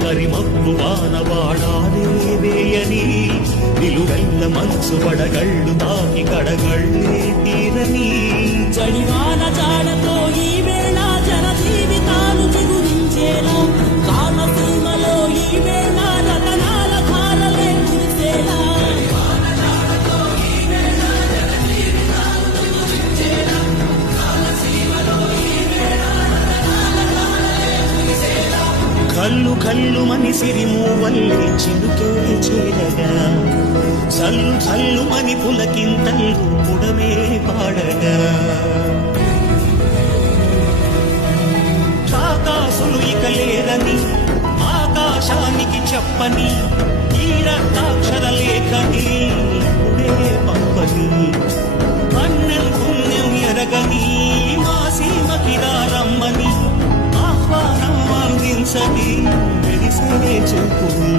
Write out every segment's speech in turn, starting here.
కరిమప్పు వానవాడాలే వేయని నిలువెల్ల మనసు పడగళ్ళు తాకి కడగళ్ళే తీరని జడివాన జాడతో ఈ వేళ జన జీవితాలు చిగురించేలా కామసీమలో ఈ వేళ రతనాల ధారలే కురిసేలా కల్లు కల్లు మని సిరిమూవల్లే చిలుకే చేరగా చల్లు చల్లు మని పులకింతల్లు పుడమే పాడగా ఆకాశులు ఇక లేరని ఆకాశానికి చెప్పని ఈ రక్తాక్షర లేఖని పుడే పంపని అన్నెం పుణ్యం ఎరగని మా సీమకి రమ్మని ఆహ్వానం అందించని మెరిసే చూపుని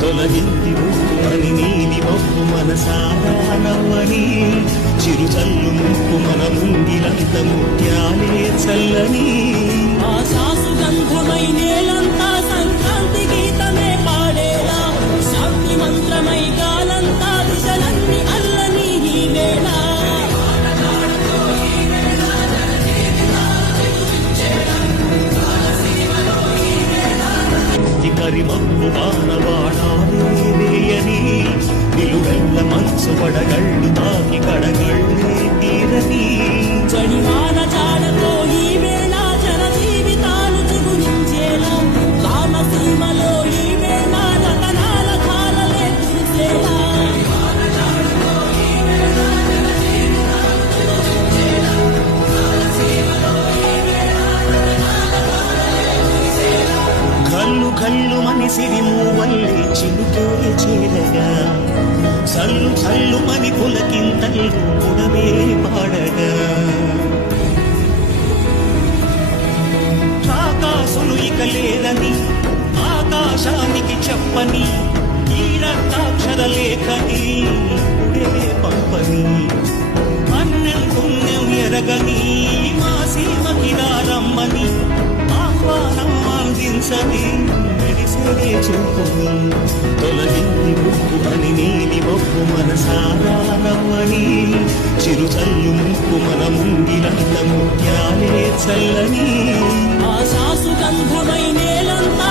తొలగింది ముక్కుమని నీలి మొక్కు మనసారా నవ్వని చిరు చల్లు ముక్కు మన ముంగిలంత ముత్యాలే చల్లని ఆశాసు గంధమై నేలంతా సంక్రాంతి గీతమే పాడేలా శాంతి మంత్రమై గాలంతా దిశలన్నీ అల్లని ఈ వేళ కరిమప్పు వానవాడాలే వేయని నిలువెల్ల మనసు పడగళ్ళు తాకి కడగళ్ళే తీరని జడివాన జాడతో ఈ వేళ జన జీవితాలు చిగురించేలా కామసీమలో ఈ వేళ రతనాల ధారలే కురిసేలా కల్లు కల్లు మని సిరిమూవల్లే చిలుకే చేరగా చల్లు చల్లు మని పులకింతల్లు పుడమే పాడగా ఆకాశులు ఇక లేరని ఆకాశానికి చెప్పని ఈ రక్తాక్షర లేఖని పుడే పంపని అన్నెం పుణ్యం ఎరగని మా సీమకి రమ్మని ఆహ్వానం అందించని మెరిసే చూపుని తొలగింది ముక్కు అని నీలి మొక్కు మనసారా నవ్వని చిరు చల్లు ముక్కు మన ముంగిలంత ముత్యాలే చల్లని ఆశాసు గంధమై నేలంతా